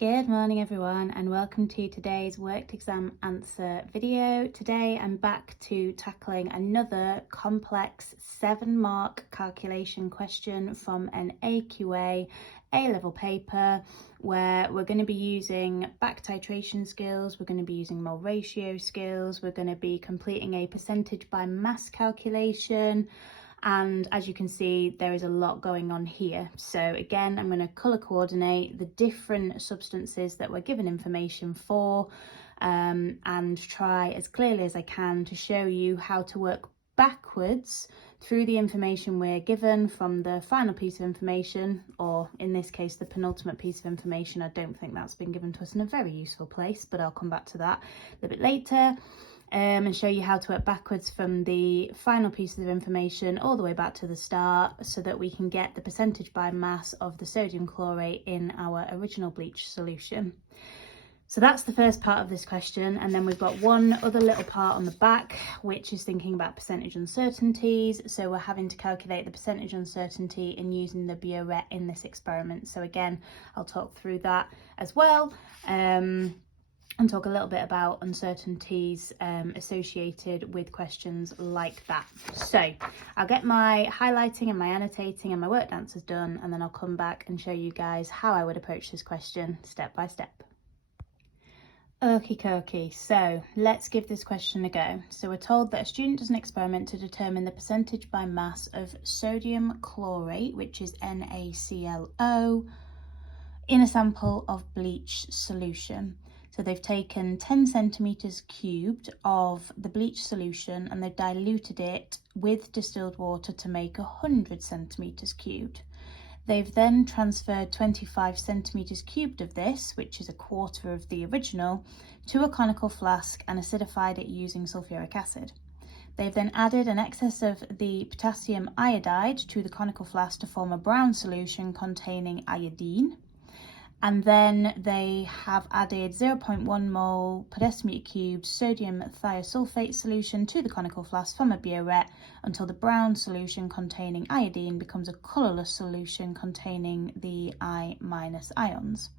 Good morning everyone, and welcome to today's worked exam answer video. Today I'm back to tackling another complex 7-mark calculation question from an AQA A-level paper where we're going to be using back titration skills, we're going to be using mole ratio skills, we're going to be completing a percentage by mass calculation. And as you can see, there is a lot going on here. So again, I'm going to colour coordinate the different substances that we're given information for and try as clearly as I can to show you how to work backwards through the information we're given from the final piece of information, or in this case, the penultimate piece of information. I don't think that's been given to us in a very useful place, but I'll come back to that a little bit later. And show you how to work backwards from the final pieces of information all the way back to the start so that we can get the percentage by mass of the sodium chlorate in our original bleach solution. So that's the first part of this question, and then we've got one other little part on the back which is thinking about percentage uncertainties. So we're having to calculate the percentage uncertainty in using the burette in this experiment. So again, I'll talk through that as well. And talk a little bit about uncertainties associated with questions like that. So I'll get my highlighting and my annotating and my worked answers done, and then I'll come back and show you guys how I would approach this question step by step. Okie dokie, so let's give this question a go. So we're told that a student does an experiment to determine the percentage by mass of sodium chlorate, which is NaClO, in a sample of bleach solution. So they've taken 10 centimetres cubed of the bleach solution and they've diluted it with distilled water to make 100 centimetres cubed. They've then transferred 25 centimetres cubed of this, which is a quarter of the original, to a conical flask and acidified it using sulfuric acid. They've then added an excess of the potassium iodide to the conical flask to form a brown solution containing iodine. And then they have added 0.1 mole per decimetre cubed sodium thiosulfate solution to the conical flask from a burette until the brown solution containing iodine becomes a colourless solution containing the I- ions.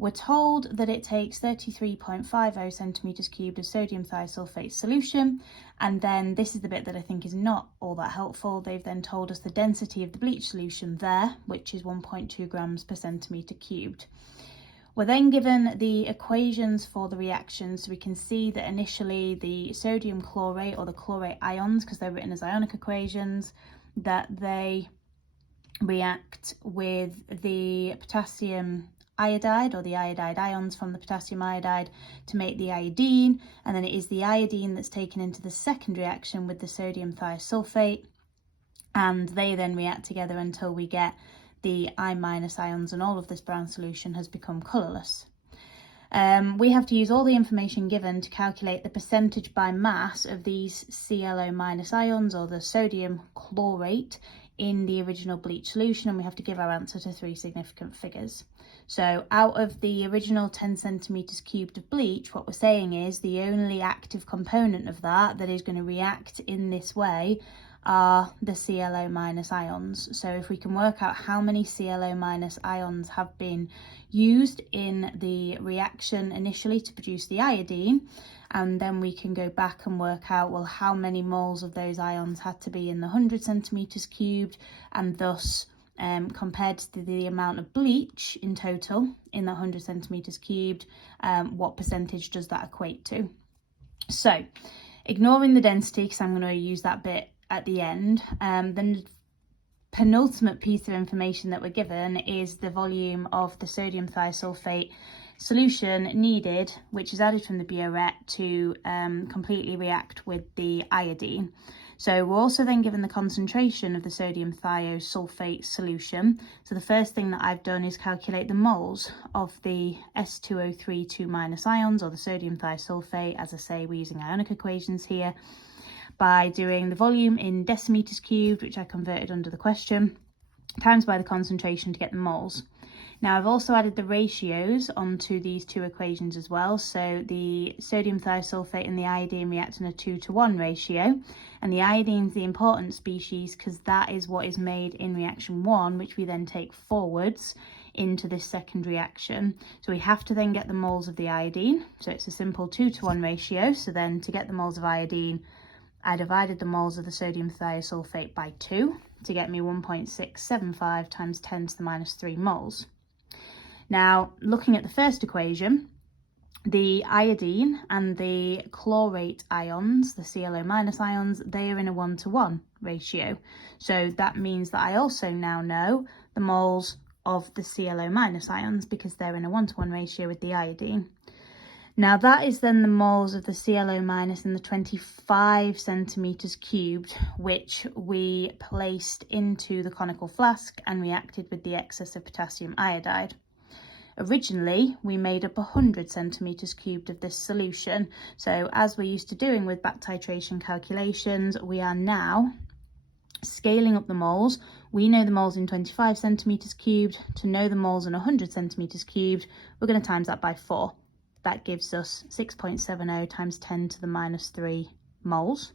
We're told that it takes 33.50 centimetres cubed of sodium thiosulfate solution, and then this is the bit that I think is not all that helpful. They've then told us the density of the bleach solution there, which is 1.2 grams per centimetre cubed. We're then given the equations for the reaction, so we can see that initially the sodium chlorate, or the chlorate ions, because they're written as ionic equations, that they react with the potassium iodide, or the iodide ions from the potassium iodide, to make the iodine, and then it is the iodine that's taken into the second reaction with the sodium thiosulfate, and they then react together until we get the I- ions, and all of this brown solution has become colourless. We have to use all the information given to calculate the percentage by mass of these ClO- ions, or the sodium chlorate, in the original bleach solution, and we have to give our answer to 3 significant figures. So out of the original 10 centimetres cubed of bleach, what we're saying is the only active component of that is going to react in this way are the ClO- ions. So if we can work out how many ClO- ions have been used in the reaction initially to produce the iodine, and then we can go back and work out, well, how many moles of those ions had to be in the 100 centimetres cubed, and thus compared to the amount of bleach in total in the 100 centimetres cubed, what percentage does that equate to? So ignoring the density, because I'm going to use that bit at the end, then penultimate piece of information that we're given is the volume of the sodium thiosulfate solution needed, which is added from the burette to completely react with the iodine. So we're also then given the concentration of the sodium thiosulfate solution. So the first thing that I've done is calculate the moles of the S2O3 2- ions, or the sodium thiosulfate. As I say, we're using ionic equations here, by doing the volume in decimeters cubed, which I converted under the question, times by the concentration to get the moles. Now I've also added the ratios onto these 2 equations as well. So the sodium thiosulfate and the iodine react in a 2-to-1 ratio, and the iodine is the important species because that is what is made in reaction 1, which we then take forwards into this second reaction. So we have to then get the moles of the iodine. So it's a simple 2-to-1 ratio. So then to get the moles of iodine, I divided the moles of the sodium thiosulfate by 2 to get me 1.675 times 10 to the minus 3 moles. Now, looking at the first equation, the iodine and the chlorate ions, the ClO minus ions, they are in a 1-to-1 ratio. So that means that I also now know the moles of the ClO minus ions because they're in a 1-to-1 ratio with the iodine. Now that is then the moles of the ClO minus in the 25 centimetres cubed, which we placed into the conical flask and reacted with the excess of potassium iodide. Originally, we made up 100 centimetres cubed of this solution. So as we're used to doing with back titration calculations, we are now scaling up the moles. We know the moles in 25 centimetres cubed. To know the moles in 100 centimetres cubed, we're going to times that by 4. That gives us 6.70 times 10 to the minus 3 moles.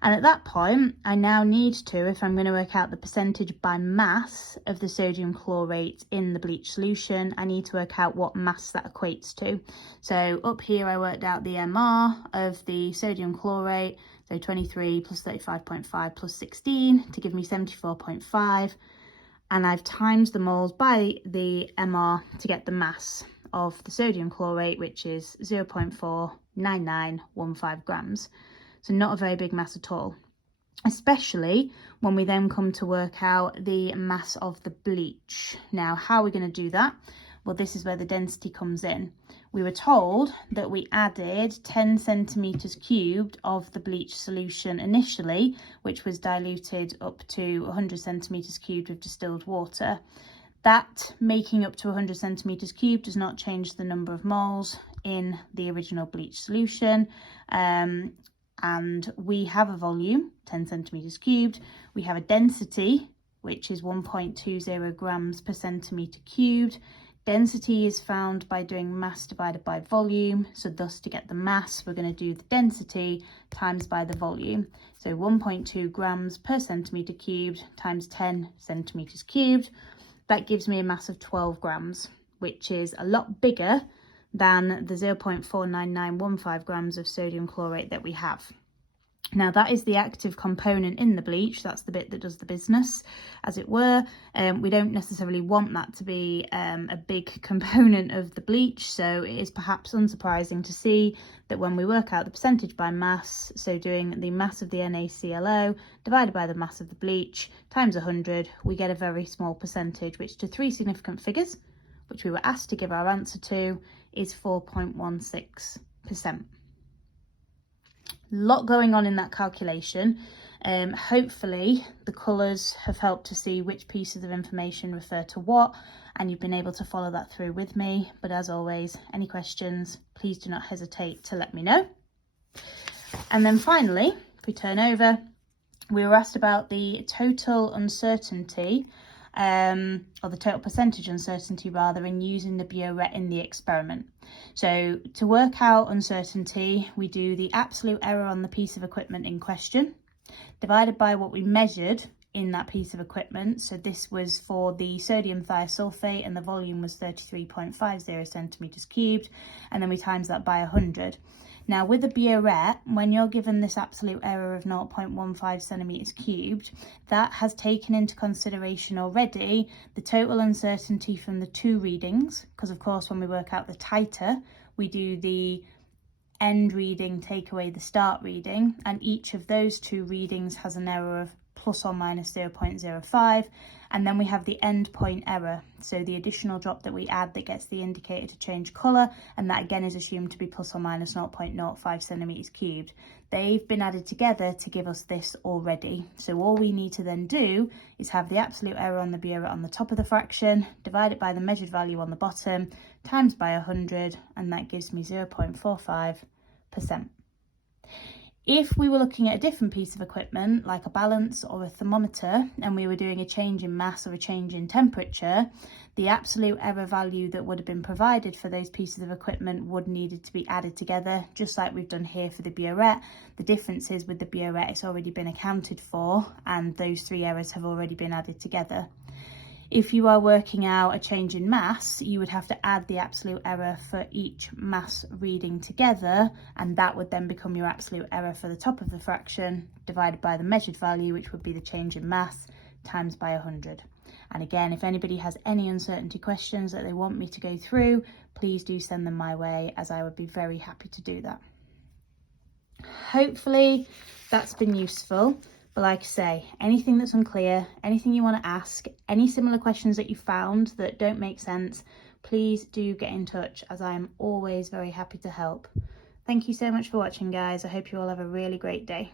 And at that point, I now need to, if I'm going to work out the percentage by mass of the sodium chlorate in the bleach solution, I need to work out what mass that equates to. So up here, I worked out the MR of the sodium chlorate, so 23 plus 35.5 plus 16 to give me 74.5. And I've times the moles by the MR to get the mass of the sodium chlorate, which is 0.49915 grams. So not a very big mass at all, especially when we then come to work out the mass of the bleach. Now, how are we going to do that? Well, this is where the density comes in. We were told that we added 10 centimetres cubed of the bleach solution initially, which was diluted up to 100 centimetres cubed with distilled water. That making up to 100 centimetres cubed does not change the number of moles in the original bleach solution. And we have a volume, 10 centimetres cubed. We have a density, which is 1.20 grams per centimetre cubed. Density is found by doing mass divided by volume. So thus to get the mass, we're going to do the density times by the volume. So 1.2 grams per centimetre cubed times 10 centimetres cubed. That gives me a mass of 12 grams, which is a lot bigger than the 0.49915 grams of sodium chlorate that we have. Now that is the active component in the bleach. That's the bit that does the business, as it were. We don't necessarily want that to be a big component of the bleach, so it is perhaps unsurprising to see that when we work out the percentage by mass, so doing the mass of the NaClO divided by the mass of the bleach times 100, we get a very small percentage, which to 3 significant figures, which we were asked to give our answer to, is 4.16%. Lot going on in that calculation. Hopefully the colours have helped to see which pieces of information refer to what, and you've been able to follow that through with me. But as always, any questions, please do not hesitate to let me know. And then finally, if we turn over, we were asked about the total uncertainty, or the total percentage uncertainty rather, in using the burette in the experiment. So to work out uncertainty, we do the absolute error on the piece of equipment in question, divided by what we measured in that piece of equipment. So this was for the sodium thiosulfate and the volume was 33.50 centimetres cubed, and then we times that by 100. Now with the burette, when you're given this absolute error of 0.15 centimetres cubed, that has taken into consideration already the total uncertainty from the 2 readings, because of course when we work out the titer, we do the end reading take away the start reading, and each of those 2 readings has an error of plus or minus 0.05, and then we have the end point error, so the additional drop that we add that gets the indicator to change colour, and that again is assumed to be plus or minus 0.05 centimetres cubed. They've been added together to give us this already, so all we need to then do is have the absolute error on the burette on the top of the fraction, divide it by the measured value on the bottom, times by 100, and that gives me 0.45%. If we were looking at a different piece of equipment, like a balance or a thermometer, and we were doing a change in mass or a change in temperature, the absolute error value that would have been provided for those pieces of equipment would needed to be added together, just like we've done here for the burette. The difference is with the burette, it's already been accounted for, and those 3 errors have already been added together. If you are working out a change in mass, you would have to add the absolute error for each mass reading together, and that would then become your absolute error for the top of the fraction, divided by the measured value, which would be the change in mass, times by 100. And again, if anybody has any uncertainty questions that they want me to go through, please do send them my way, as I would be very happy to do that. Hopefully that's been useful. But like I say, anything that's unclear, anything you want to ask, any similar questions that you found that don't make sense, please do get in touch, as I am always very happy to help. Thank you so much for watching, guys. I hope you all have a really great day.